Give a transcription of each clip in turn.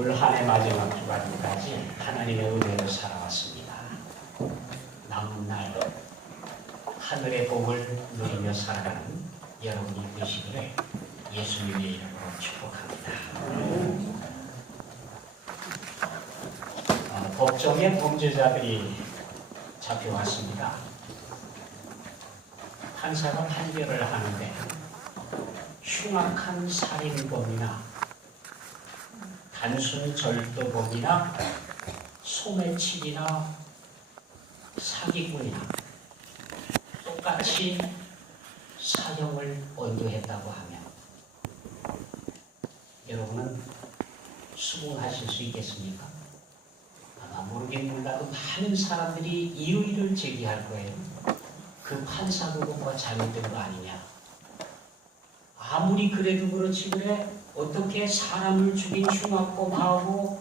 올 한 해 마지막 주간까지 하나님의 은혜로 살아왔습니다. 남은 날 하늘의 복을 누리며 살아가는 여러분이 되시기를 예수님의 이름으로 축복합니다. 법정에 범죄자들이 잡혀왔습니다. 판사가 판결을 하는데 흉악한 살인범이나 단순 절도범이나 소매치기나 사기꾼이나 똑같이 사형을 언도했다고 하면 여러분은 수긍하실 수 있겠습니까? 아마 모르긴 몰라도 많은 사람들이 이의를 제기할 거예요. 그 판사 그거가 잘못된 거 아니냐. 아무리 그래도 그렇지 그래 어떻게 사람을 죽인 흉악범하고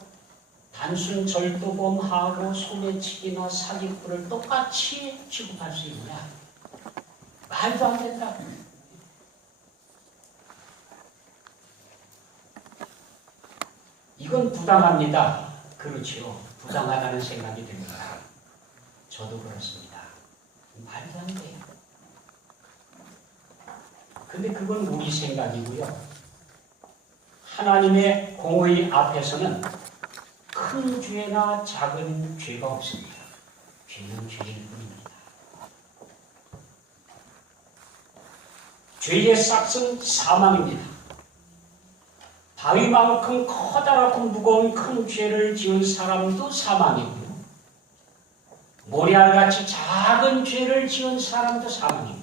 단순 절도범하고 소매치기나 사기꾼을 똑같이 취급할 수 있냐. 말도 안 된다. 이건 부당합니다. 그렇지요. 부당하다는 생각이 듭니다. 저도 그렇습니다. 말도 안 돼요. 근데 그건 우리 생각이고요. 하나님의 공의 앞에서는 큰 죄나 작은 죄가 없습니다. 죄는 죄일 뿐입니다. 죄의 싹은 사망입니다. 바위만큼 커다랗고 무거운 큰 죄를 지은 사람도 사망이고요. 모래알같이 작은 죄를 지은 사람도 사망입니다.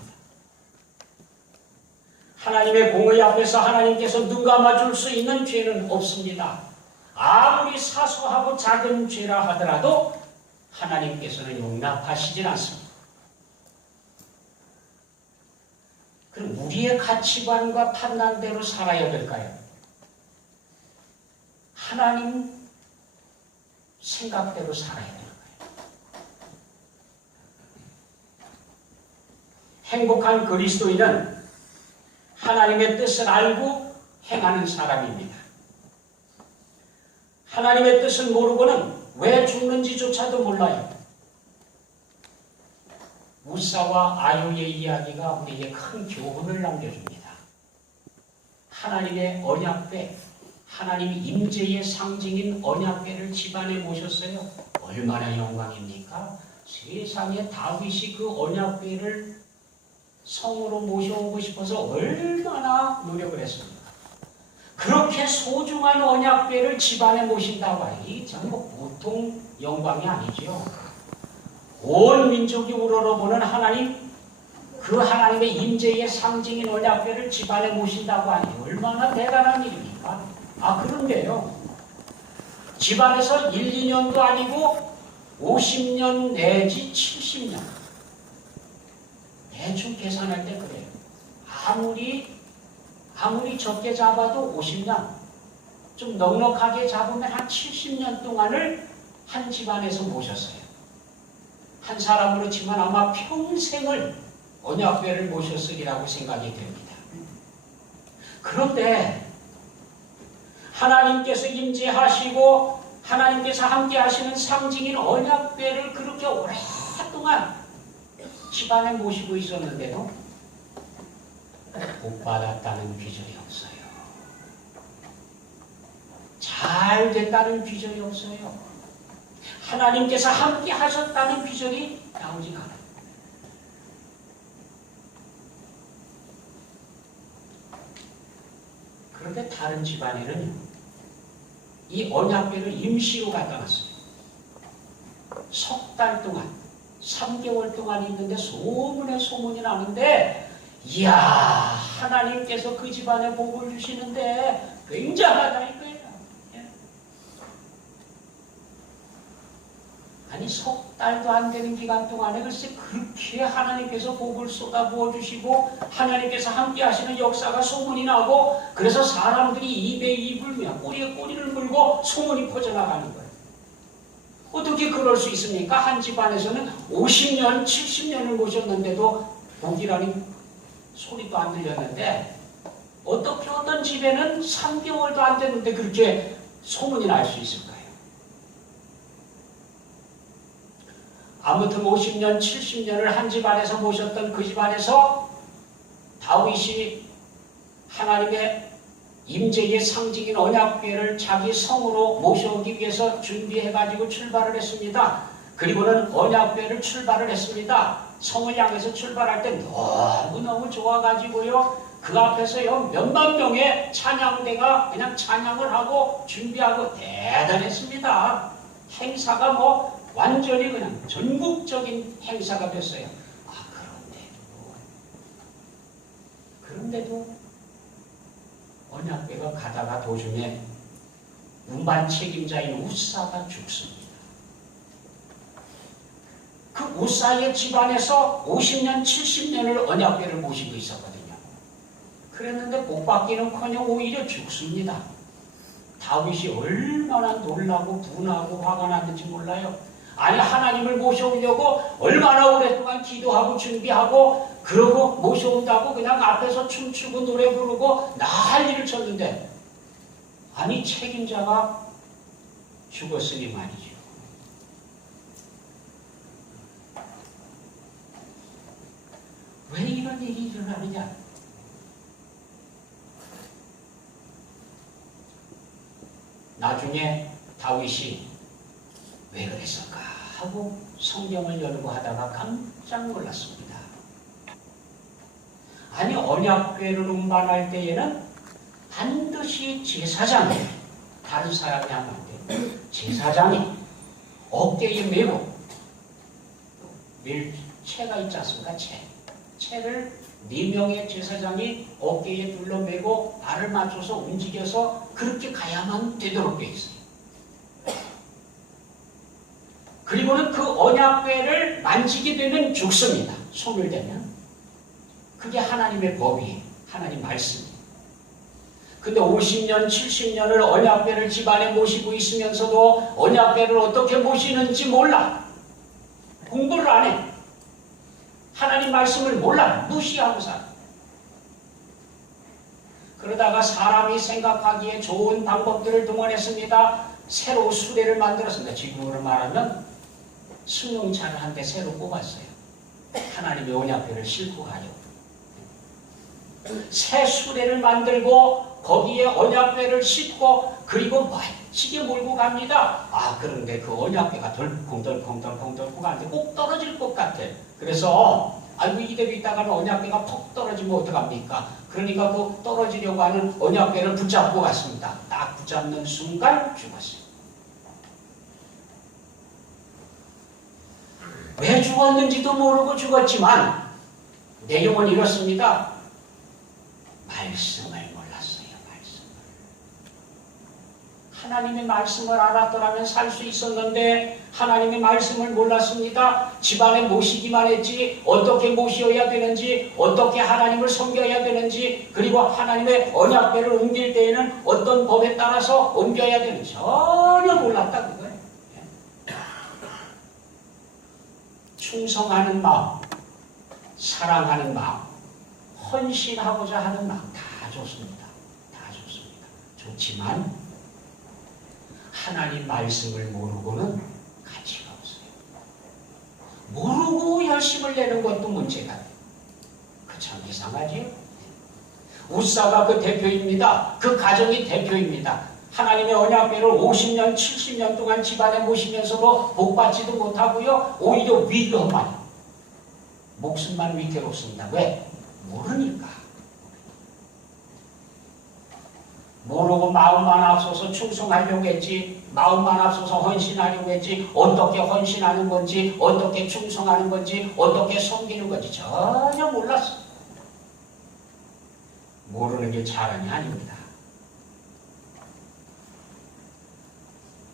하나님의 공의 앞에서 하나님께서 눈 감아줄 수 있는 죄는 없습니다. 아무리 사소하고 작은 죄라 하더라도 하나님께서는 용납하시질 않습니다. 그럼 우리의 가치관과 판단대로 살아야 될까요? 하나님 생각대로 살아야 될까요? 행복한 그리스도인은 하나님의 뜻을 알고 행하는 사람입니다. 하나님의 뜻을 모르고는 왜 죽는지조차도 몰라요. 우사와 아유의 이야기가 우리에게 큰 교훈을 남겨줍니다. 하나님의 언약궤, 하나님 임재의 상징인 언약궤를 집안에 모셨어요. 얼마나 영광입니까? 세상에 다윗이 그 언약궤를 성으로 모셔오고 싶어서 얼마나 노력을 했습니까? 그렇게 소중한 언약궤를 집안에 모신다고 하니 참 보통 영광이 아니죠. 온 민족이 우러러보는 하나님, 그 하나님의 임재의 상징인 언약궤를 집안에 모신다고 하니 얼마나 대단한 일입니까? 그런데요. 집안에서 1, 2년도 아니고 50년 내지 70년. 대충 계산할 때 그래요. 아무리 적게 잡아도 50년, 좀 넉넉하게 잡으면 한 70년 동안을 한 집안에서 모셨어요. 한 사람으로 치면 아마 평생을 언약궤를 모셨으리라고 생각이 됩니다. 그런데 하나님께서 임재하시고 하나님께서 함께 하시는 상징인 언약궤를 그렇게 오랫동안 집안에 모시고 있었는데도 복 받았다는 비전이 없어요. 잘 됐다는 비전이 없어요. 하나님께서 함께 하셨다는 비전이 나오지 않아요. 그런데 다른 집안에는 이 언약궤를 임시로 갖다 놨어요. 석 달 동안 3개월 동안 있는데 소문에 소문이 나는데 이야 하나님께서 그 집안에 복을 주시는데 굉장하다 이거예요. 아니 석 달도 안 되는 기간 동안에 글쎄 그렇게 하나님께서 복을 쏟아부어 주시고 하나님께서 함께 하시는 역사가 소문이 나고 그래서 사람들이 입에 입을 물며 꼬리에 꼬리를 물고 소문이 퍼져나가는 거예요. 어떻게 그럴 수 있습니까? 한 집안에서는 50년, 70년을 모셨는데도 복이라는 소리도 안 들렸는데 어떻게 어떤 집에는 3개월도 안 됐는데 그렇게 소문이 날 수 있을까요? 아무튼 50년, 70년을 한 집안에서 모셨던 그 집안에서 다윗이 하나님의 임재의 상징인 언약궤를 자기 성으로 모셔오기 위해서 준비해가지고 출발을 했습니다. 그리고는 언약궤를 출발을 했습니다. 성을 향해서 출발할 때 너무너무 좋아가지고요. 그 앞에서요 몇만 명의 찬양대가 그냥 찬양을 하고 준비하고 대단했습니다. 행사가 뭐 완전히 그냥 전국적인 행사가 됐어요. 그런데도 언약궤가 가다가 도중에 운반 책임자인 우사가 죽습니다. 그 우사의 집안에서 50년, 70년을 언약궤를 모시고 있었거든요. 그랬는데 복받기는커녕 오히려 죽습니다. 다윗이 얼마나 놀라고 분하고 화가 났는지 몰라요. 아니 하나님을 모셔오려고 얼마나 오랫동안 기도하고 준비하고 그러고 모셔온다고 그냥 앞에서 춤추고 노래 부르고 난리를 쳤는데 아니 책임자가 죽었으니 말이죠. 왜 이런 일이 일어나느냐? 나중에 다윗이 왜 그랬을까 하고 성경을 열고 하다가 깜짝 놀랐습니다. 아니 언약궤를 운반할 때에는 반드시 제사장이 다른 사람이 하면 안 돼요. 제사장이 어깨에 메고 밀채가 있지 않습니까? 채를 4명의 제사장이 어깨에 둘러매고 발을 맞춰서 움직여서 그렇게 가야만 되도록 되어 있어요. 그리고는 그 언약궤를 만지게 되면 죽습니다. 손을 대면. 그게 하나님의 법이에요. 하나님 말씀이에요. 근데 50년, 70년을 언약궤를 집안에 모시고 있으면서도 언약궤를 어떻게 모시는지 몰라. 공부를 안 해. 하나님 말씀을 몰라. 무시하고 살아. 그러다가 사람이 생각하기에 좋은 방법들을 동원했습니다. 새로 수레를 만들었습니다. 지금으로 말하면 승용차를 한 대 새로 뽑았어요. 하나님의 언약궤를 싣고 가려고. 새 수레를 만들고 거기에 언약궤를 싣고 그리고 멋지게 몰고 갑니다. 그런데 그 언약궤가 덜컹덜컹 가는데 꼭 떨어질 것 같아. 그래서 이대로 있다가는 언약궤가 퍽 떨어지면 어떡합니까? 그러니까 그 떨어지려고 하는 언약궤를 붙잡고 갔습니다. 딱 붙잡는 순간 죽었어요. 왜 죽었는지도 모르고 죽었지만 내용은 이렇습니다. 말씀을 몰랐어요. 말씀을. 하나님의 말씀을 알았더라면 살 수 있었는데 하나님의 말씀을 몰랐습니다. 집안에 모시기만 했지 어떻게 모셔야 되는지 어떻게 하나님을 섬겨야 되는지 그리고 하나님의 언약궤를 옮길 때에는 어떤 법에 따라서 옮겨야 되는지 전혀 몰랐다 그거예요. 충성하는 마음, 사랑하는 마음, 헌신하고자 하는 마음 다 좋습니다. 다 좋습니다. 좋지만 하나님 말씀을 모르고는 가치가 없어요. 모르고 열심을 내는 것도 문제가 돼요. 그 참 이상하지요? 우사가 그 대표입니다. 그 가정이 대표입니다. 하나님의 언약궤를 50년, 70년 동안 집안에 모시면서도 복받지도 못하고요. 오히려 위험한 목숨만 위태롭습니다. 왜? 모르니까. 모르고 마음만 앞서서 충성하려고 했지 마음만 앞서서 헌신하려고 했지 어떻게 헌신하는 건지 어떻게 충성하는 건지 어떻게 섬기는 건지 전혀 몰랐어. 모르는 게 자랑이 아닙니다.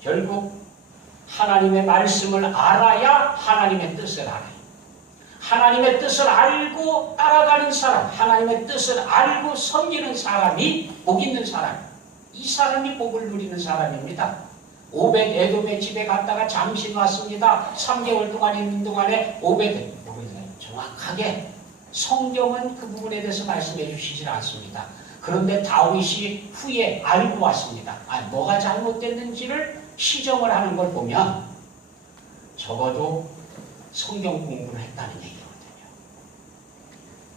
결국 하나님의 말씀을 알아야 하나님의 뜻을 알아요. 하나님의 뜻을 알고 따라가는 사람, 하나님의 뜻을 알고 섬기는 사람이 복 있는 사람, 이 사람이 복을 누리는 사람입니다. 오벳 에돔의 집에 갔다가 잠시 왔습니다. 3개월 동안 있는 동안에 오벳은 정확하게 성경은 그 부분에 대해서 말씀해 주시질 않습니다. 그런데 다윗이 후에 알고 왔습니다. 뭐가 잘못됐는지를 시정을 하는 걸 보면 적어도 성경 공부를 했다는 얘기거든요.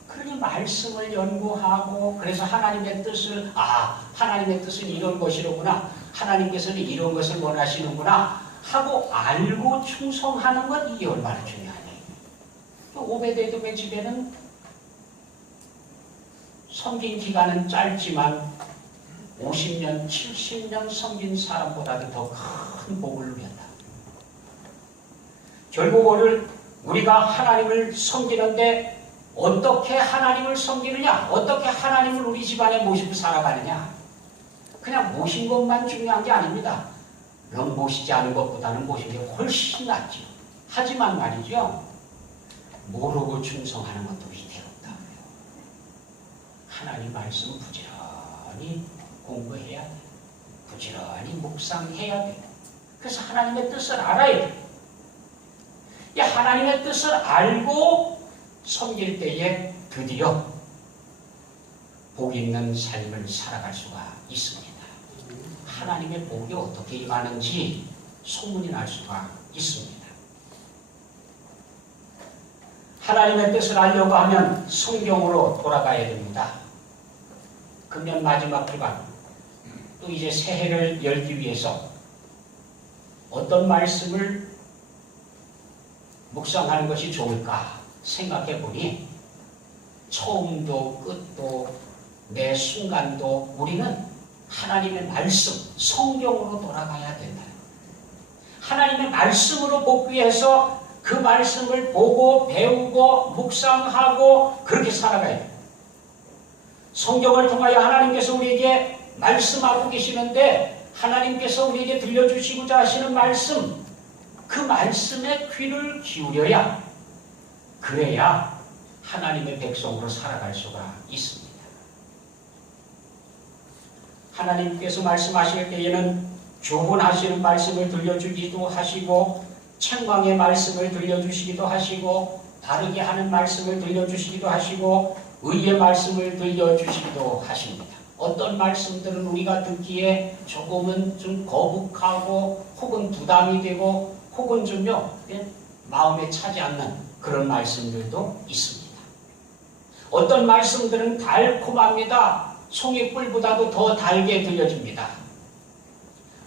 그러니 말씀을 연구하고 그래서 하나님의 뜻을 하나님의 뜻은 이런 것이로구나. 하나님께서는 이런 것을 원하시는구나 하고 알고 충성하는 것 이게 얼마나 중요하냐. 오베데돔의 집에는 섬긴 기간은 짧지만 50년, 70년 섬긴 사람보다도 더 큰 복을 누렸다. 결국 우리가 하나님을 섬기는데 어떻게 하나님을 섬기느냐? 어떻게 하나님을 우리 집안에 모시고 살아가느냐? 그냥 모신 것만 중요한 게 아닙니다. 그럼 모시지 않은 것보다는 모신 게 훨씬 낫죠. 하지만 말이죠. 모르고 충성하는 것도 위태롭다. 하나님 말씀 부지런히 공부해야 돼. 부지런히 묵상해야 돼. 그래서 하나님의 뜻을 알아야 돼. 하나님의 뜻을 알고 섬길 때에 드디어 복 있는 삶을 살아갈 수가 있습니다. 하나님의 복이 어떻게 임하는지 소문이 날 수가 있습니다. 하나님의 뜻을 알려고 하면 성경으로 돌아가야 됩니다. 금년 마지막 주간 또 이제 새해를 열기 위해서 어떤 말씀을 묵상하는 것이 좋을까 생각해 보니 처음도 끝도 매 순간도 우리는 하나님의 말씀, 성경으로 돌아가야 된다. 하나님의 말씀으로 복귀해서 그 말씀을 보고 배우고 묵상하고 그렇게 살아가야 돼요. 성경을 통하여 하나님께서 우리에게 말씀하고 계시는데 하나님께서 우리에게 들려주시고자 하시는 말씀, 그 말씀에 귀를 기울여야 그래야 하나님의 백성으로 살아갈 수가 있습니다. 하나님께서 말씀하실 때에는 조언하시는 말씀을 들려주기도 하시고 책망의 말씀을 들려주시기도 하시고 바르게 하는 말씀을 들려주시기도 하시고 의의 말씀을 들려주시기도 하십니다. 어떤 말씀들은 우리가 듣기에 조금은 좀 거북하고 혹은 부담이 되고 혹은 좀요 마음에 차지 않는 그런 말씀들도 있습니다. 어떤 말씀들은 달콤합니다. 송이꿀보다도 더 달게 들려집니다.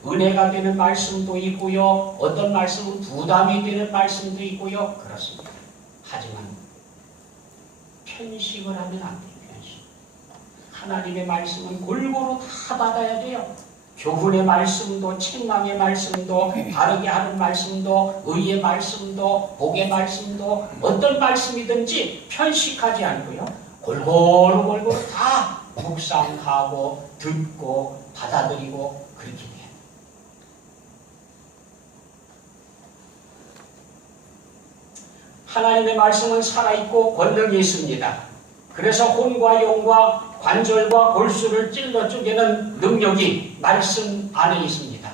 은혜가 되는 말씀도 있고요. 어떤 말씀은 부담이 되는 말씀도 있고요. 그렇습니다. 하지만 편식을 하면 안 돼요. 편식. 하나님의 말씀은 골고루 다 받아야 돼요. 교훈의 말씀도 책망의 말씀도 바르게 하는 말씀도 의의 말씀도 복의 말씀도 어떤 말씀이든지 편식하지 않고요. 골고루 다 묵상하고 듣고 받아들이고 그렇게 돼요. 하나님의 말씀은 살아있고 권능이 있습니다. 그래서 혼과 영과 관절과 골수를 찔러 쪼개는 능력이 말씀 안에 있습니다.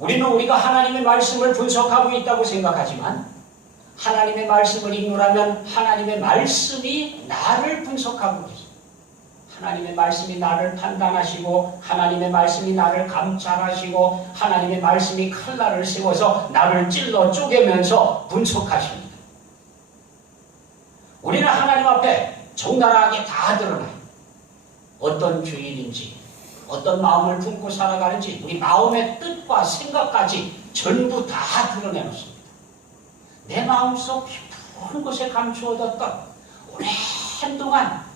우리는 우리가 하나님의 말씀을 분석하고 있다고 생각하지만 하나님의 말씀을 읽노라면 하나님의 말씀이 나를 분석하고 계십니다. 하나님의 말씀이 나를 판단하시고 하나님의 말씀이 나를 감찰하시고 하나님의 말씀이 칼날을 세워서 나를 찔러 쪼개면서 분석하십니다. 우리는 하나님 앞에 적나라하게 다 드러나요. 어떤 주인인지 어떤 마음을 품고 살아가는지 우리 마음의 뜻과 생각까지 전부 다 드러내놓습니다. 내 마음속 깊은 곳에 감추어뒀던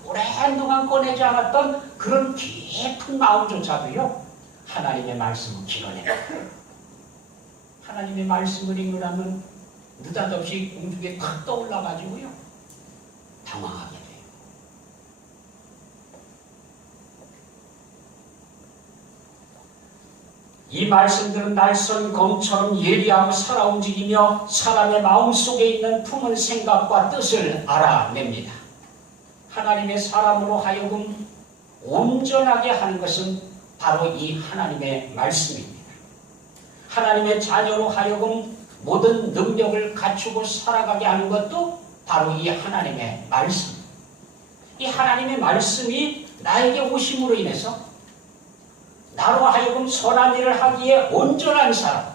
오랜 동안 꺼내지 않았던 그런 깊은 마음조차도요 하나님의 말씀을 길어냅니다. 하나님의 말씀을 읽으려면 느닷없이 공중에 탁 떠올라가지고요 당황하게 돼요. 이 말씀들은 날선 검처럼 예리하고 살아 움직이며 사람의 마음속에 있는 품은 생각과 뜻을 알아냅니다. 하나님의 사람으로 하여금 온전하게 하는 것은 바로 이 하나님의 말씀입니다. 하나님의 자녀로 하여금 모든 능력을 갖추고 살아가게 하는 것도 바로 이 하나님의 말씀. 이 하나님의 말씀이 나에게 오심으로 인해서 나로 하여금 선한 일을 하기에 온전한 사람,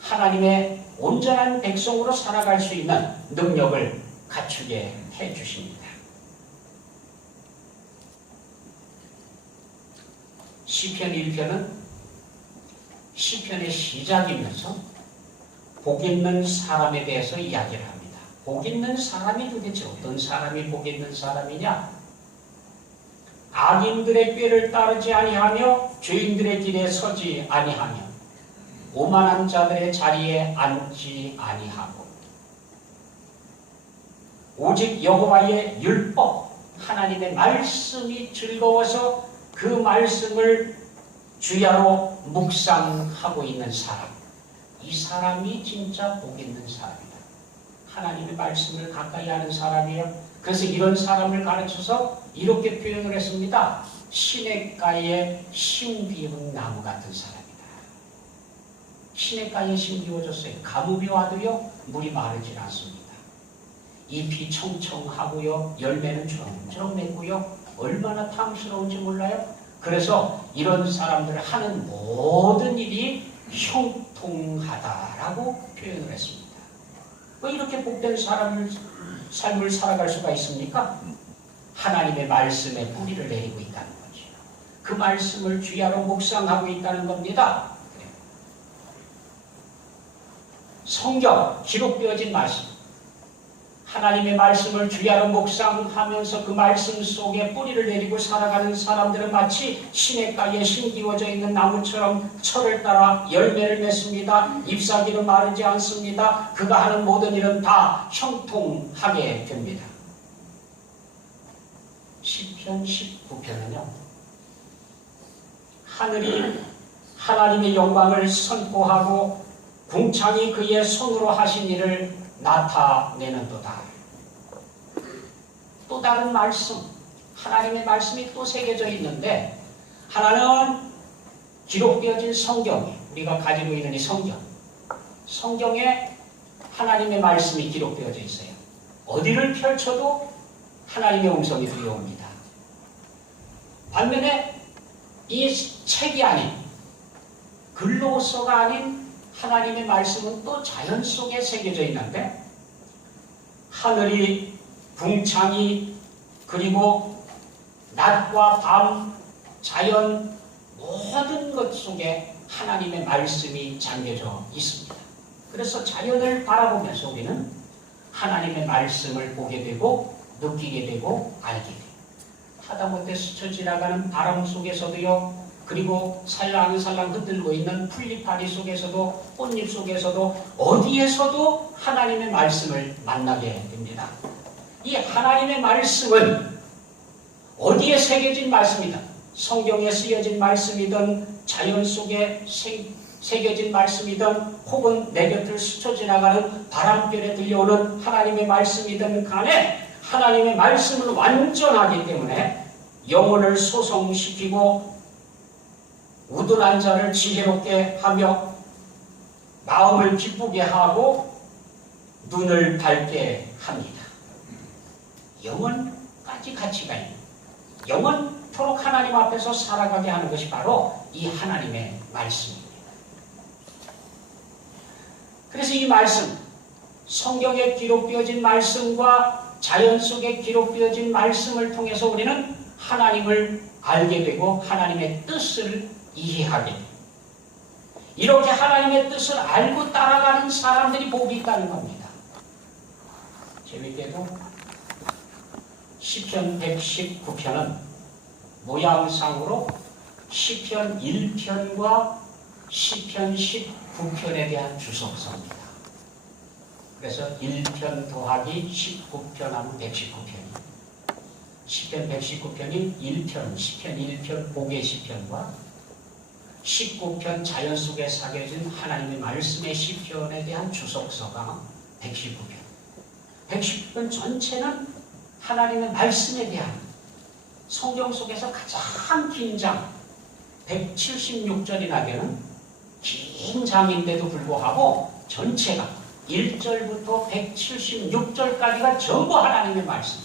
하나님의 온전한 백성으로 살아갈 수 있는 능력을 갖추게 해주십니다. 시편 1편은 시편의 시작이면서 복 있는 사람에 대해서 이야기를 합니다. 복 있는 사람이 도대체 어떤 사람이 복 있는 사람이냐? 악인들의 꾀를 따르지 아니하며 죄인들의 길에 서지 아니하며 오만한 자들의 자리에 앉지 아니하고 오직 여호와의 율법, 하나님의 말씀이 즐거워서 그 말씀을 주야로 묵상하고 있는 사람, 이 사람이 진짜 복 있는 사람이다. 하나님의 말씀을 가까이 하는 사람이에요. 그래서 이런 사람을 가르쳐서 이렇게 표현을 했습니다. 시냇가에 심기운 나무 같은 사람이다. 시냇가에 심기워졌어요. 가뭄이 와도요 물이 마르지 않습니다. 잎이 청청하고요 열매는 주렁주렁 맺고요 얼마나 탐스러운지 몰라요. 그래서 이런 사람들 하는 모든 일이 형통하다라고 표현을 했습니다. 왜 이렇게 복된 삶을 살아갈 수가 있습니까? 하나님의 말씀에 뿌리를 내리고 있다는 거죠. 그 말씀을 주야로 묵상하고 있다는 겁니다. 성경, 기록되어진 말씀, 하나님의 말씀을 주야로 묵상하면서 그 말씀 속에 뿌리를 내리고 살아가는 사람들은 마치 시냇가에 심기워져 있는 나무처럼 철을 따라 열매를 맺습니다. 잎사귀는 마르지 않습니다. 그가 하는 모든 일은 다 형통하게 됩니다. 시편 19편은요 하늘이 하나님의 영광을 선포하고 궁창이 그의 손으로 하신 일을 나타내는도다. 또 다른 말씀, 하나님의 말씀이 또 새겨져 있는데 하나는 기록되어진 성경에, 우리가 가지고 있는 이 성경에 하나님의 말씀이 기록되어져 있어요. 어디를 펼쳐도 하나님의 음성이 들려옵니다. 반면에 이 책이 아닌, 글로서가 아닌 하나님의 말씀은 또 자연 속에 새겨져 있는데 하늘이, 궁창이, 그리고 낮과 밤, 자연 모든 것 속에 하나님의 말씀이 잠겨져 있습니다. 그래서 자연을 바라보면서 우리는 하나님의 말씀을 보게 되고 느끼게 되고 알게 돼요. 하다못해 스쳐 지나가는 바람 속에서도요, 그리고 살랑살랑 흔들고 있는 풀잎파리 속에서도, 꽃잎 속에서도, 어디에서도 하나님의 말씀을 만나게 됩니다. 이 하나님의 말씀은 어디에 새겨진 말씀이든, 성경에 쓰여진 말씀이든, 자연 속에 새겨진 말씀이든, 혹은 내 곁을 스쳐 지나가는 바람결에 들려오는 하나님의 말씀이든 간에 하나님의 말씀은 완전하기 때문에 영혼을 소성시키고 우둔한 자를 지혜롭게 하며 마음을 기쁘게 하고 눈을 밝게 합니다. 영원까지 가치가 있는, 영원토록 하나님 앞에서 살아가게 하는 것이 바로 이 하나님의 말씀입니다. 그래서 이 말씀, 성경에 기록되어진 말씀과 자연 속에 기록되어진 말씀을 통해서 우리는 하나님을 알게 되고 하나님의 뜻을 이해하게 돼요. 이렇게 하나님의 뜻을 알고 따라가는 사람들이 복이 있다는 겁니다. 재밌게도 시편 119편은 모양상으로 시편 1편과 시편 19편에 대한 주석서입니다. 그래서 1편 더하기 19편 하면 119편이, 시편 119편이 1편, 시편 1편 복의 시편과 19편 자연 속에 새겨진 하나님의 말씀의 시편에 대한 주석서가 119편. 119편 전체는 하나님의 말씀에 대한, 성경 속에서 가장 긴 장, 176절이나 되는 긴 장인데도 불구하고 전체가 1절부터 176절까지가 전부 하나님의 말씀.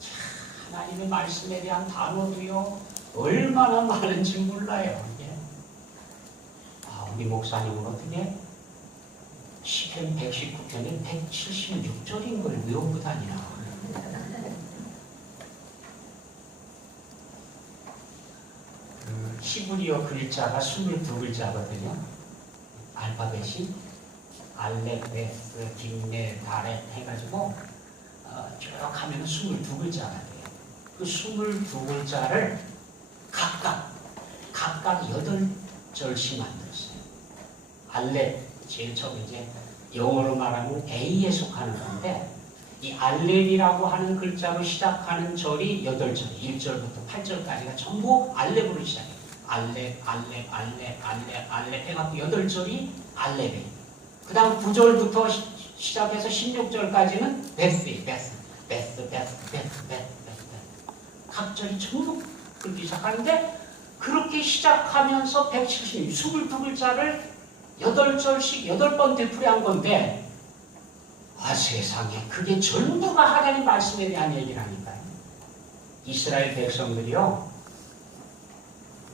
참 하나님의 말씀에 대한 단어도요 얼마나 많은지 몰라요. 우리 목사님은 어떻게 시편 119편에 176절인 걸 외우고 다니나. 히브리어 글자가 22글자거든요. 알파벳이 알렙, 베스, 김레, 다렛 해가지고 쭉 하면 22글자가 돼요. 그 22글자를 각각 8절씩 만들었어요. 알렙, 제일 처음 이제 영어로 말하면 A에 속하는 건데, 이 알렙이라고 하는 글자로 시작하는 절이 8절, 1절부터 8절까지가 전부 알렙으로 시작해요. 알렙, 알렙, 알렙, 알렙, 알렙 해갖고 8절이 알렙이에요. 그 다음 9절부터 시작해서 16절까지는 베스예요. 베스. 각 절이 전부 그렇게 시작하는데, 그렇게 시작하면서 22글자를 8절씩 8번 되풀이한 건데, 세상에 그게 전부가 하나님 말씀에 대한 얘기라니까요. 이스라엘 백성들이요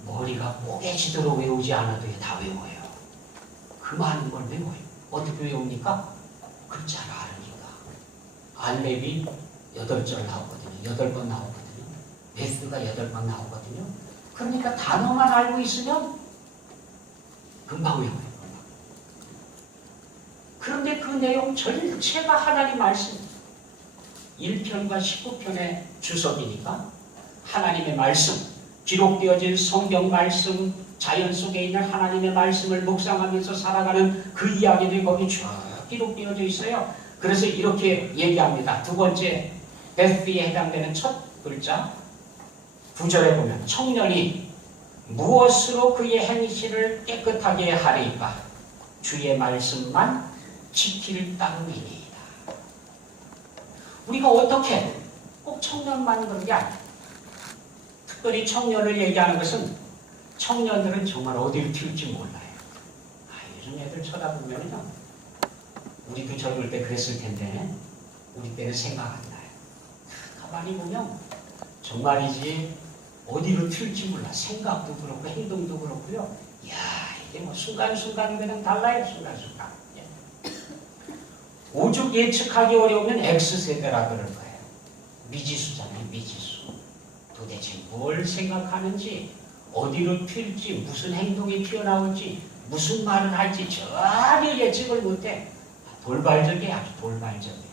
머리가 뽀개지도록 외우지 않아도 다 외워요. 그 많은 걸 외워요. 어떻게 외웁니까? 글자를 알으니까. 알렙이 8절 나오거든요. 8번 나오거든요. 베스가 8번 나오거든요. 그러니까 단어만 알고 있으면 금방 외워요. 그런데 그 내용 전체가 하나님 말씀, 1편과 19편의 주석이니까 하나님의 말씀, 기록되어진 성경 말씀, 자연 속에 있는 하나님의 말씀을 묵상하면서 살아가는 그 이야기들이 거기 쭉 기록되어져 있어요. 그래서 이렇게 얘기합니다. 두 번째, 베스에 해당되는 첫 글자 9절에 보면 청년이 무엇으로 그의 행실을 깨끗하게 하리까? 주의 말씀만 지킬 따름이니이다. 우리가 어떻게 꼭 청년만 그런 게 아니에요. 특별히 청년을 얘기하는 것은 청년들은 정말 어디를 튈지 몰라요. 요즘 애들 쳐다보면요, 우리도 젊을 때 그랬을 텐데 우리 때는 생각 안 나요. 가만히 보면 정말이지 어디로 튈지 몰라. 생각도 그렇고 행동도 그렇고요. 이게 뭐 순간순간 그냥 달라요. 순간순간. 오죽 예측하기 어려우면 X세대라 그럴 거예요. 미지수잖아요. 미지수. 도대체 뭘 생각하는지, 어디로 튈지, 무슨 행동이 튀어나올지, 무슨 말을 할지 전혀 예측을 못해. 돌발적이에요. 아주 돌발적이에요.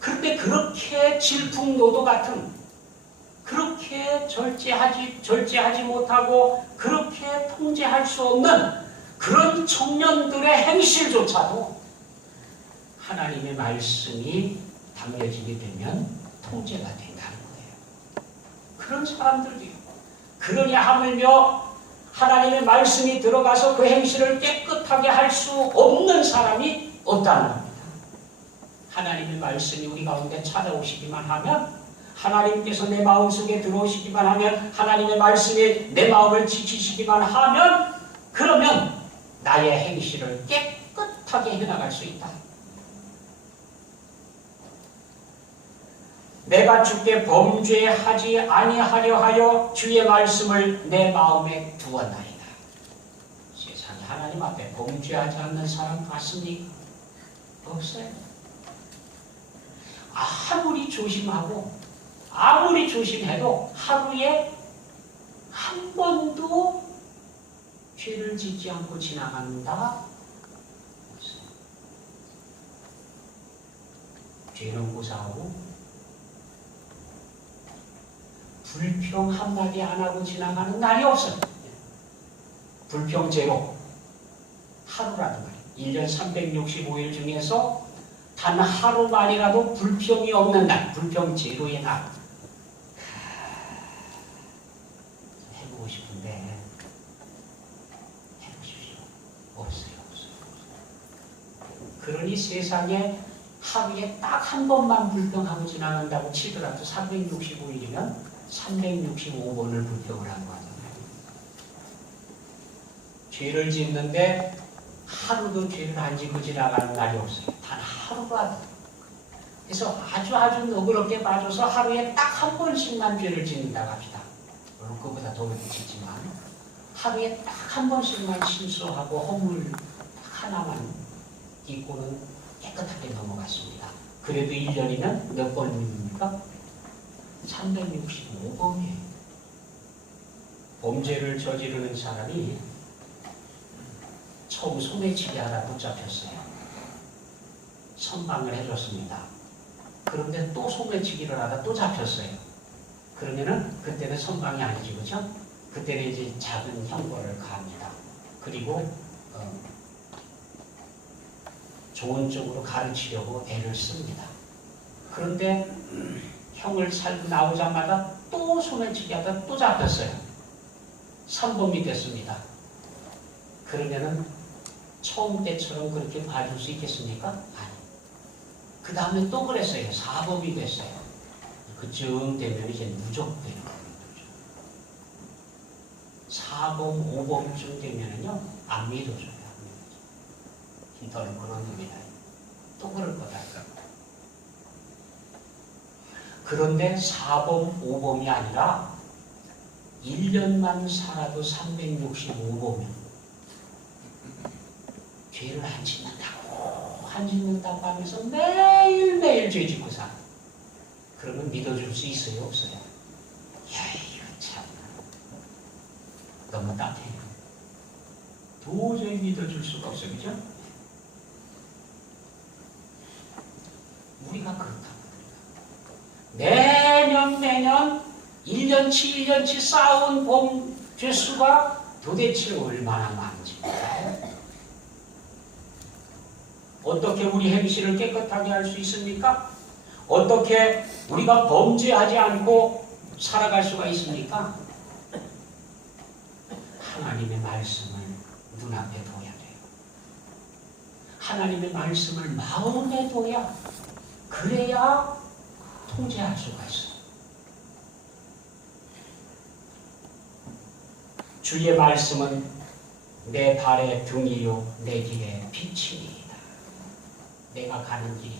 그런데 그렇게 질풍노도 같은, 그렇게 절제하지 못하고 그렇게 통제할 수 없는 그런 청년들의 행실조차도 하나님의 말씀이 담겨지게 되면 통제가 된다는 거예요. 그런 사람들도요. 그러냐 하물며 하나님의 말씀이 들어가서 그 행실을 깨끗하게 할 수 없는 사람이 없다는 겁니다. 하나님의 말씀이 우리 가운데 찾아오시기만 하면, 하나님께서 내 마음속에 들어오시기만 하면, 하나님의 말씀이 내 마음을 지키시기만 하면, 그러면 나의 행실을 깨끗하게 해나갈 수 있다. 내가 주께 범죄하지 아니하려 하여 주의 말씀을 내 마음에 두었나이다. 세상에 하나님 앞에 범죄하지 않는 사람 같습니까? 없어요. 아무리 조심하고 아무리 조심해도 하루에 한 번도 죄를 짓지 않고 지나간다? 없어요. 죄는 고사하고 불평 한마디 안 하고 지나가는 날이 없어요. 불평 제로. 하루라도 말이에요. 1년 365일 중에서 단 하루만이라도 불평이 없는 날, 불평 제로의 날. 해보고 싶은데 해보십시오. 없어요. 그러니 세상에 하루에 딱 한 번만 불평하고 지나간다고 치더라도 365일이면 365번을 불평을 한 거 아니에요. 죄를 짓는데 하루도 죄를 안 짓고 지나가는 날이 없어요. 단 하루라도. 그래서 아주 너그럽게 빠져서 하루에 딱 한 번씩만 죄를 짓는다고 합시다. 물론 그보다 더 짓지만 하루에 딱 한 번씩만 실수하고 허물 하나만 잊고는 깨끗하게 넘어갔습니다. 그래도 1년이면 몇 번입니까? 365번이에요. 범죄를 저지르는 사람이 처음 소매치기 하다 붙잡혔어요. 선방을 해줬습니다. 그런데 또 소매치기를 하다 또 잡혔어요. 그러면은 그때는 선방이 아니지, 그죠? 그때는 이제 작은 형벌을 가합니다. 그리고 좋은 쪽으로 가르치려고 애를 씁니다. 그런데 형을 살고 나오자마자 또 소매치기 하다 또 잡혔어요. 3범이 됐습니다. 그러면은 처음 때처럼 그렇게 봐줄 수 있겠습니까? 아니. 그 다음에 또 그랬어요. 4범이 됐어요. 그쯤 되면 이제 누적되는 거예요. 4범, 5범쯤 되면은요, 안 믿어줘요. 너는 그런 놈이다. 또 그럴 거다. 그런데 4범, 5범이 아니라 1년만 살아도 365범이면 죄를 안 짓는다고 하면서 매일매일 죄 짓고 살아. 그러면 믿어줄 수 있어요? 없어요? 야, 이거 참 너무 딱해요. 도저히 믿어줄 수가 없어요. 그죠? 우리가 그렇다. 매년 1년치 1년치 쌓아온 범죄 수가 도대체 얼마나 많은지 몰라요. 어떻게 우리 행실을 깨끗하게 할 수 있습니까? 어떻게 우리가 범죄하지 않고 살아갈 수가 있습니까? 하나님의 말씀을 눈앞에 둬야 돼요. 하나님의 말씀을 마음에 둬야, 그래야 통제할 수가 있어요. 주의 말씀은 내 발의 등이요 내 길의 빛이니이다. 내가 가는 길이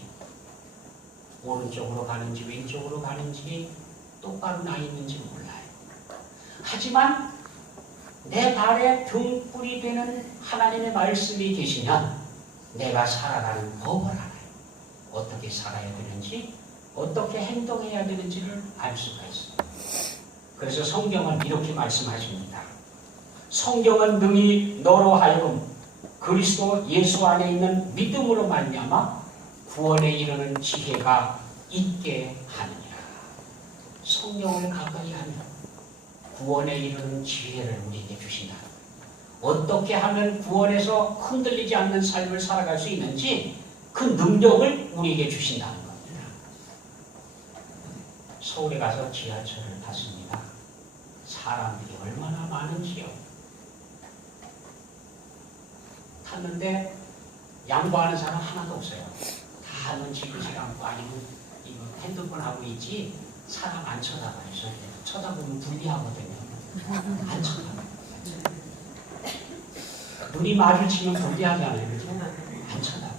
오른쪽으로 가는지 왼쪽으로 가는지 똑바로 나 있는지 몰라요. 하지만 내 발의 등불이 되는 하나님의 말씀이 계시면 내가 살아가는 법을 알아요. 어떻게 살아야 되는지, 어떻게 행동해야 되는지를 알 수가 있어요. 그래서 성경은 이렇게 말씀하십니다. 성경은 능히 너로 하여금 그리스도 예수 안에 있는 믿음으로 말미암아 구원에 이르는 지혜가 있게 하느니라. 성경을 가까이 하면 구원에 이르는 지혜를 우리에게 주신다. 어떻게 하면 구원에서 흔들리지 않는 삶을 살아갈 수 있는지 그 능력을 우리에게 주신다는 겁니다. 서울에 가서 지하철을 탔습니다. 사람들이 얼마나 많은지요. 탔는데 양보하는 사람 하나도 없어요. 다 눈치를 감고 아니면 이거 핸드폰 하고 있지 사람 안 쳐다봐요. 쳐다보면 불리하거든요. 안 쳐다봐요. 눈이 마주치면 불리하잖아요. 그렇죠? 안 쳐다봐요.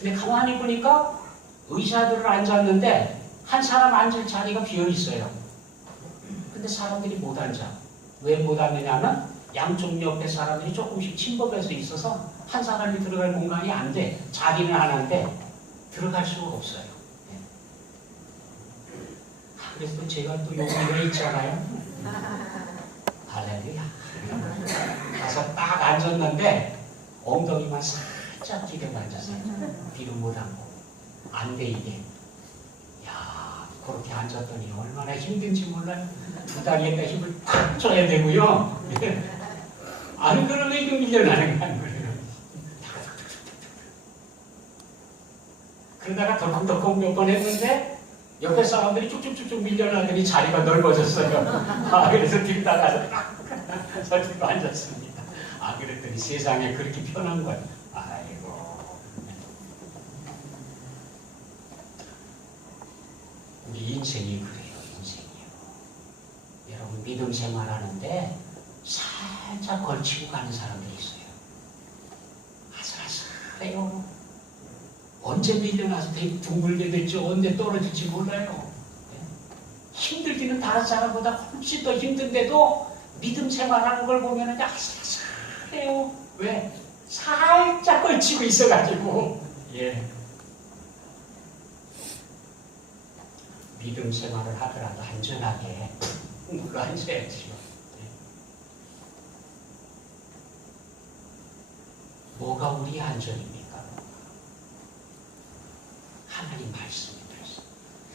근데 가만히 보니까 의사들을 앉았는데 한 사람 앉을 자리가 비어 있어요. 근데 사람들이 못 앉아. 왜 못 앉느냐면 양쪽 옆에 사람들이 조금씩 침범해서 있어서 한 사람이 들어갈 공간이 안 돼. 자기는 하나인데 들어갈 수가 없어요. 그래서 또 제가 또 용기가 있잖아요. 할렐루야. 가서 딱 앉았는데 엉덩이만 살짝 기대고 앉았어요. 뒤로 못 앉고. 안 돼 이게. 야, 그렇게 앉았더니 얼마나 힘든지 몰라요. 두 다리에다 힘을 팍 줘야 되고요. 안 그러면 이거 밀려나는 거예요. 그러다가 덜컹덜컹 몇 번 했는데 옆에 사람들이 쭉쭉쭉쭉 밀려나더니 자리가 넓어졌어요. 그래서 뒤로 나가서 딱 뒤로 앉았습니다. 그랬더니 세상에 그렇게 편한 거예요. 아이고. 우리 인생이 그래요. 인생이요. 여러분 믿음 생활하는데 살짝 걸치고 가는 사람들이 있어요. 아슬아슬해요. 언제 밀려나서 되게 둥글게 될지 언제 떨어질지 몰라요. 힘들기는 다른 사람보다 훨씬 더 힘든데도 믿음 생활하는 걸 보면 아슬아슬해요. 왜? 살짝 걸치고 있어가지고. 믿음 생활을 하더라도 안전하게 물러 앉아야지요. 뭐가 우리의 안전입니까? 하나님 말씀이 되어서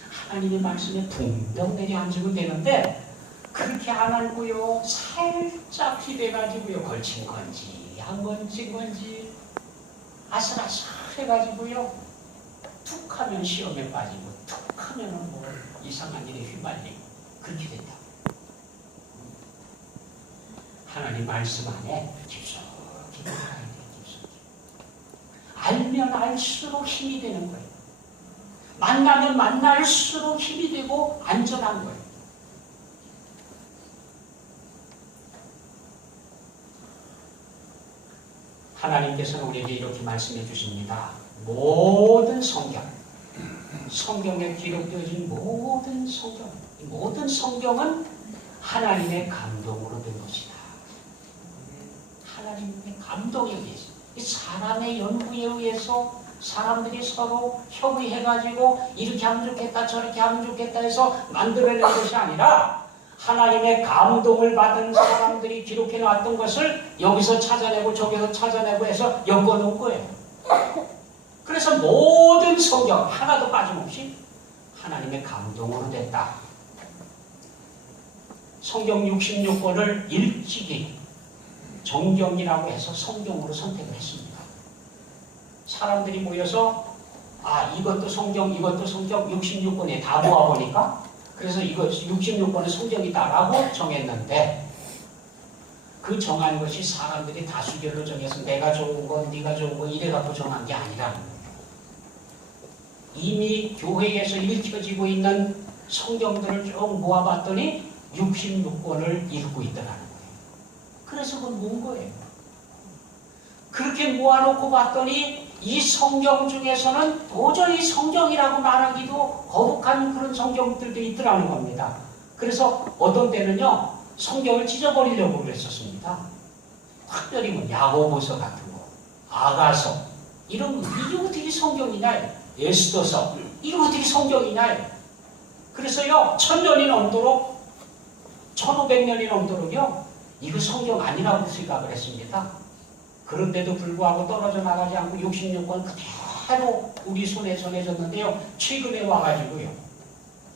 하나님의 말씀에 붕덩 내려 앉으면 되는데 그렇게 안 알고요. 살짝 기대가지고요. 걸친 건지 안 걸친 건지 아슬아슬해가지고요. 툭 하면 시험에 빠지고 툭 하면은 뭐 이상한 일에 휘말리고 그렇게 된다. 하나님 말씀 안에 깊숙이 들어가야 돼요. 깊숙이. 알면 알수록 힘이 되는 거예요. 만나면 만날수록 힘이 되고 안전한 거예요. 하나님께서는 우리에게 이렇게 말씀해 주십니다. 모든 성경에 기록되어진 모든 성경은 하나님의 감동으로 된 것이다. 하나님의 감동에 의해서, 사람의 연구에 의해서 사람들이 서로 협의해가지고 이렇게 하면 좋겠다 저렇게 하면 좋겠다 해서 만들어낸 것이 아니라 하나님의 감동을 받은 사람들이 기록해 놨던 것을 여기서 찾아내고 저기서 찾아내고 해서 엮어놓은 거예요. 그래서 모든 성경 하나도 빠짐없이 하나님의 감동으로 됐다. 성경 66권을 일찍이 정경이라고 해서 성경으로 선택을 했습니다. 사람들이 모여서 이것도 성경 이것도 성경 66권에 다 모아보니까 그래서 이거 66권은 성경이다라고 정했는데 그 정한 것이 사람들이 다수결로 정해서 내가 좋은 건 네가 좋은 건 이래갖고 정한 게 아니라는 거예요. 이미 교회에서 읽혀지고 있는 성경들을 쭉 모아봤더니 66권을 읽고 있더라는 거예요. 그래서 그건 뭔 거예요? 그렇게 모아놓고 봤더니 이 성경 중에서는 도저히 성경이라고 말하기도 거북한 그런 성경들도 있더라는 겁니다. 그래서 어떤 때는요 성경을 찢어버리려고 그랬었습니다. 특별히 뭐 야고보서 같은 거, 아가서 이런 거 이게 어떻게 성경이냐, 에스더서 이거 어떻게 성경이냐. 그래서요 1000년이 넘도록 1500년이 넘도록요 이거 성경 아니라고 생각을 했습니다. 그런데도 불구하고 떨어져 나가지 않고 66권 그대로 우리 손에 전해졌는데요. 최근에 와가지고요.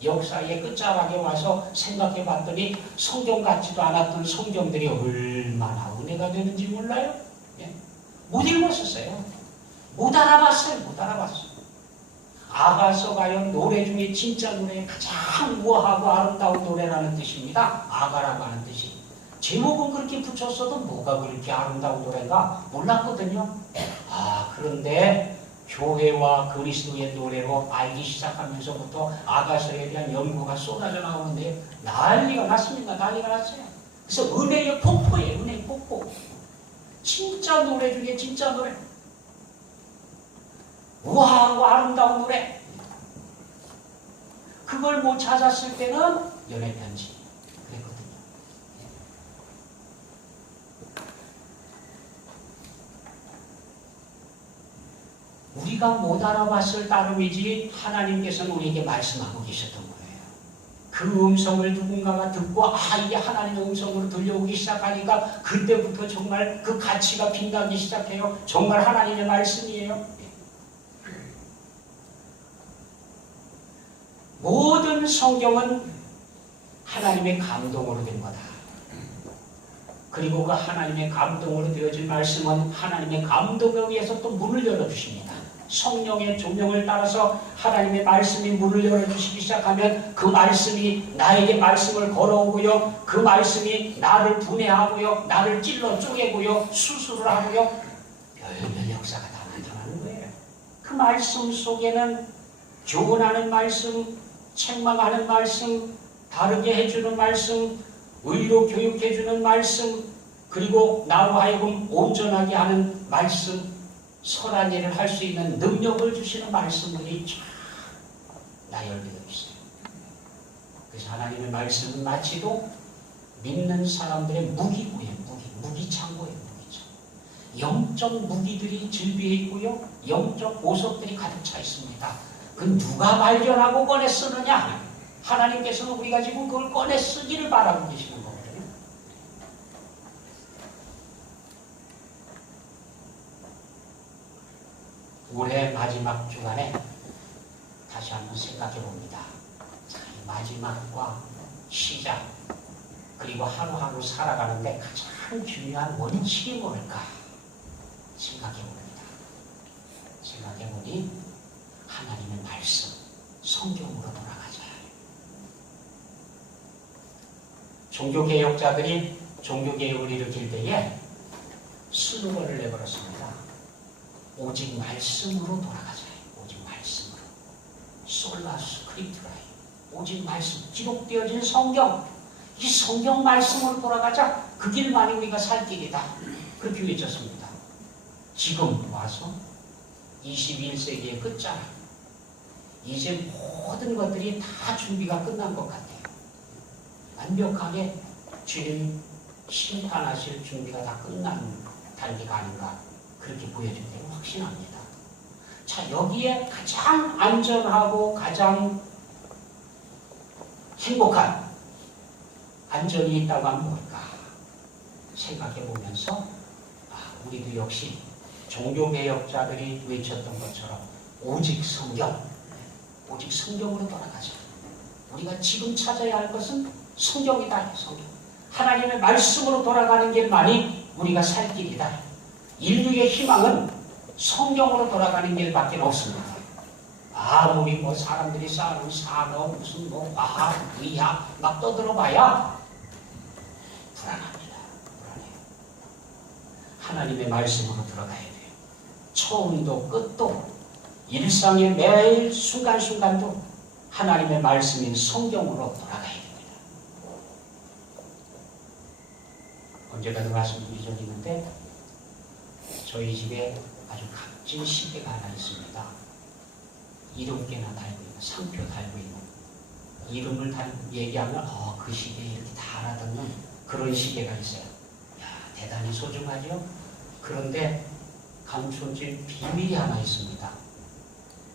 역사의 끝자락에 와서 생각해 봤더니 성경 같지도 않았던 성경들이 얼마나 은혜가 되는지 몰라요? 못 읽었었어요. 못 알아봤어요. 아가서가요 노래 중에 진짜 노래 가장 우아하고 아름다운 노래라는 뜻입니다. 아가라고 하는 뜻이. 제목은 그렇게 붙였어도 뭐가 그렇게 아름다운 노래인가 몰랐거든요. 그런데 교회와 그리스도의 노래로 알기 시작하면서부터 아가서에 대한 연구가 쏟아져 나오는데 난리가 났습니다. 난리가 났어요. 그래서 은혜의 폭포예요. 은혜의 폭포. 진짜 노래 중에 진짜 노래. 우아하고 아름다운 노래. 그걸 못 찾았을 때는 연애편지 그랬거든요. 우리가 못 알아봤을 따름이지 하나님께서는 우리에게 말씀하고 계셨던 거예요. 그 음성을 누군가가 듣고 이게 하나님의 음성으로 들려오기 시작하니까 그때부터 정말 그 가치가 빛나기 시작해요. 정말 하나님의 말씀이에요. 모든 성경은 하나님의 감동으로 된 거다. 그리고 그 하나님의 감동으로 되어진 말씀은 하나님의 감동에 의해서 또 문을 열어주십니다. 성령의 조명을 따라서 하나님의 말씀이 문을 열어주시기 시작하면 그 말씀이 나에게 말씀을 걸어오고요. 그 말씀이 나를 분해하고요. 나를 찔러 쪼개고요. 수술을 하고요. 별별 역사가 다 나타나는 거예요. 그 말씀 속에는 교훈하는 말씀, 책망하는 말씀, 다르게 해주는 말씀, 의로 교육해주는 말씀, 그리고 나로 하여금 온전하게 하는 말씀, 선한 일을 할 수 있는 능력을 주시는 말씀들이 쫙 나열되어 있어요. 그래서 하나님의 말씀은 마치도 믿는 사람들의 무기고예요. 무기창고예요. 영적 무기들이 즐비해 있고요. 영적 보석들이 가득 차 있습니다. 그 누가 발견하고 꺼내 쓰느냐? 하나님께서는 우리가 지금 그걸 꺼내 쓰기를 바라고 계시는 거거든요. 올해 마지막 주간에 다시 한번 생각해 봅니다. 마지막과 시작, 그리고 하루하루 살아가는데 가장 중요한 원칙이 뭘까 생각해 봅니다. 생각해 보니 하나님의 말씀, 성경으로 돌아가자. 종교개혁자들이 종교개혁을 일으킬 때에 슬로건을 내걸었습니다. 오직 말씀으로 돌아가자. 오직 말씀으로. 솔라 스크립트라이. 오직 말씀, 기록되어진 성경, 이 성경 말씀으로 돌아가자. 그 길만이 우리가 살 길이다. 그렇게 외쳤습니다. 지금 와서 21세기의 끝자락, 이제 모든 것들이 다 준비가 끝난 것 같아요. 완벽하게 주님 심판하실 준비가 다 끝난 단계가 아닌가, 그렇게 보여진다고 확신합니다. 자, 여기에 가장 안전하고 가장 행복한 안전이 있다고 하면 뭘까 생각해 보면서 우리도 역시 종교개혁자들이 외쳤던 것처럼 오직 성경, 오직 성경으로 돌아가자. 우리가 지금 찾아야 할 것은 성경이다. 성경. 하나님의 말씀으로 돌아가는 길만이 우리가 살 길이다. 인류의 희망은 성경으로 돌아가는 길밖에 없습니다. 아무리 사람들이 쌓아놓은 산업, 무슨 과학, 의학 막 떠들어봐야 불안합니다. 불안해요. 하나님의 말씀으로 들어가야 돼요. 처음도 끝도 일상의 매일 순간순간도 하나님의 말씀인 성경으로 돌아가야 됩니다. 언제까지 말씀드린 적이 있는데 저희 집에 아주 값진 시계가 하나 있습니다. 이름께나 달고 있는, 상표 달고 있는, 이름을 얘기하면 그 시계 이렇게 다 알아듣는 그런 시계가 있어요. 야, 대단히 소중하죠? 그런데 감춰진 비밀이 하나 있습니다.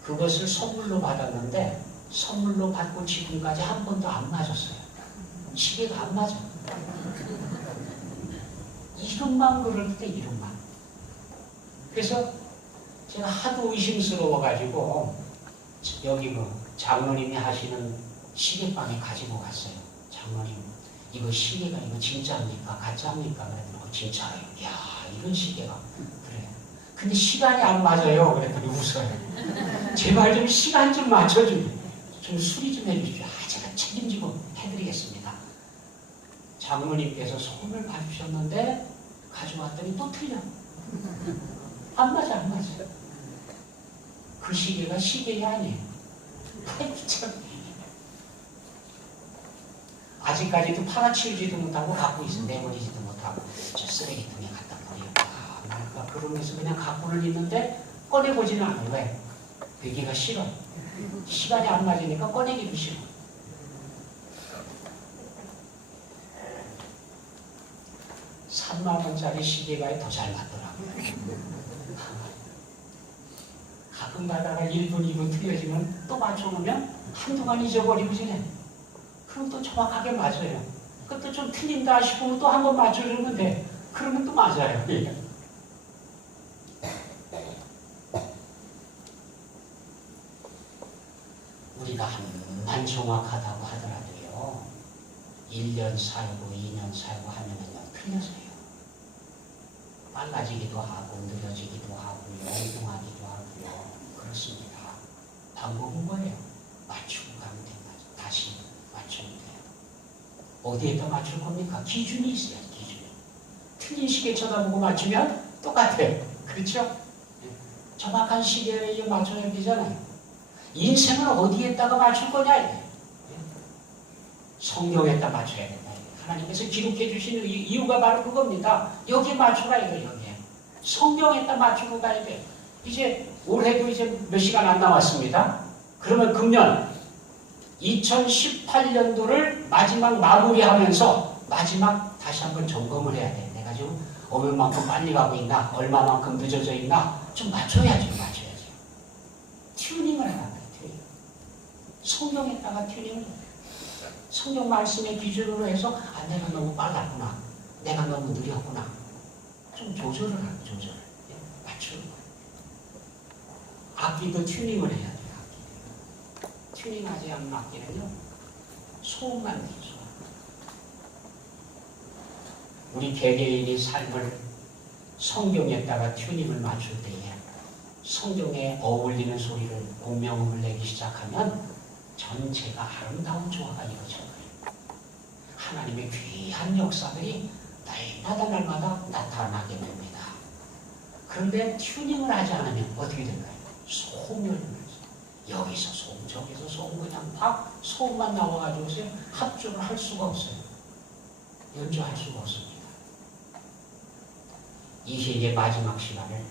그것을 선물로 받았는데 선물로 받고 지금까지 한 번도 안 맞았어요. 시계가 안 맞아. 이름만 그럴 때 이름만. 그래서 제가 하도 의심스러워가지고 여기 장로님이 하시는 시계방에 가지고 갔어요. 장로님, 이거 시계가 이거 진짜입니까? 가짜입니까? 그랬더니 진짜예요. 이야, 이런 시계가. 그래요. 근데 시간이 안 맞아요. 그랬더니 웃어요. 제발 좀 시간 좀 맞춰주세요. 좀 수리 좀 해주십시오. 제가 책임지고 해드리겠습니다. 장로님께서 손을 봐주셨는데 가져왔더니 또 틀려. 안 맞아, 안 맞아. 그 시계가 시계가 아니에요. 아직까지도 팔아치우지도 못하고 갖고 있어. 내버리지도 못하고 저 쓰레기통에 갖다 버리고 그러면서 그냥 갖고는 있는데 꺼내보지는 않아요. 왜? 되기가 싫어. 시간이 안 맞으니까 꺼내기도 싫어. $30,000원짜리 시계가 더 잘 맞더라고요. 가끔 가다가 1분, 2분 틀려지면 또 맞춰놓으면 한동안 잊어버리고 지내. 그럼 또 정확하게 맞아요. 그것도 좀 틀린다 싶으면 또 한 번 맞춰주면 돼. 그러면 또 맞아요. 우리가 한만 정확하다고 하더라도요, 1년 살고 2년 살고 하면은요, 틀려져요. 빨라지기도 하고 느려지기도 하고요, 엉뚱하기도 하고요. 그렇습니다. 방법은 뭐예요? 맞추고 가면 된다. 다시 맞추면 돼요. 어디에다 맞출 겁니까? 기준이 있어야지. 기준이. 틀린 시계 쳐다보고 맞추면 똑같아요. 그렇죠? 정확한 시계에 맞춰야 되잖아요. 인생을 어디에다가 맞출 거냐 이게. 성경에다 맞춰야 된다. 하나님께서 기록해 주시는 이유가 바로 그겁니다. 여기에 맞춰라 이거. 여기에 성경에다 맞추고 가야 돼. 이제 올해도 이제 몇 시간 안 남았습니다. 그러면 금년 2018년도를 마지막 마무리하면서 마지막 다시 한번 점검을 해야 돼. 내가 지금 얼마만큼 빨리 가고 있나, 얼마만큼 늦어져 있나 좀 맞춰야죠. 튜닝을 해야 돼. 튜닝. 성경에다가 튜닝을 해야 돼. 성경 말씀의 기준으로 해서 내가 너무 빨랐구나, 내가 너무 느렸구나, 좀 조절을 하고 맞추는 거예요. 악기도 튜닝을 해야 돼요. 튜닝하지 않는 악기는요, 소음만 내죠. 우리 개개인이 삶을 성경에다가 튜닝을 맞출 때에 성경에 어울리는 소리를 공명음을 내기 시작하면 전체가 아름다운 조화가 이루어져요. 하나님의 귀한 역사들이 날마다 나타나게 됩니다. 그런데 튜닝을 하지 않으면 어떻게 될까요? 소음을 여기서 소음, 저기서 소음, 그냥 막 소음만 나와가지고 합주를 할 수가 없어요. 연주할 수가 없습니다. 이 세계 마지막 시간을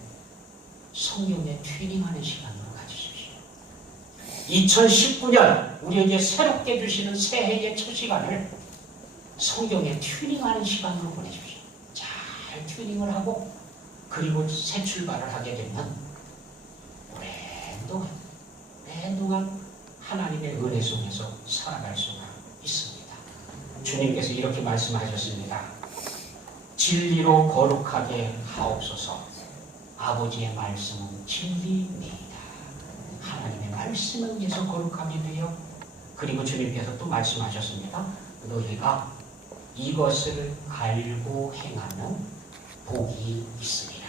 성경에 튜닝하는 시간으로 가지십시오. 2019년 우리에게 새롭게 주시는 새해의 첫 시간을 성경에 튜닝하는 시간으로 보내십시오. 잘 튜닝을 하고 그리고 새 출발을 하게 되면 오랜 동안 하나님의 은혜 속에서 살아갈 수가 있습니다. 주님께서 이렇게 말씀하셨습니다. 진리로 거룩하게 하옵소서. 아버지의 말씀은 진리입니다. 하나님의 말씀을 위해서 거룩하게 되어, 그리고 주님께서 또 말씀하셨습니다. 너희가 이것을 알고 행하는 복이 있으리라.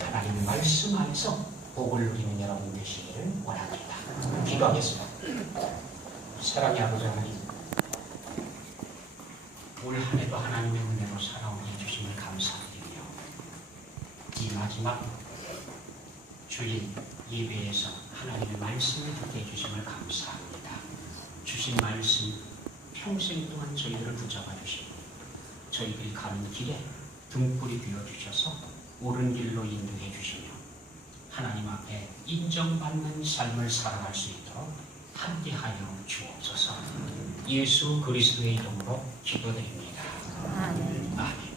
하나님의 말씀 안에서 복을 누리는 여러분 되시기를 원합니다. 기도하겠습니다. 사랑의 아버지 하나님, 올 한 해도 하나님의 은혜로 살아오게 해주심을 감사드리며 이 마지막 주일 예배에서 하나님의 말씀을 듣게 해주심을 감사합니다. 주신 말씀 평생 동안 저희들을 붙잡아 주시고 저희들이 가는 길에 등불이 되어주셔서 옳은 길로 인도해 주시며 하나님 앞에 인정받는 삶을 살아갈 수 있도록 함께하여 주옵소서. 예수 그리스도의 이름으로 기도드립니다. 아멘.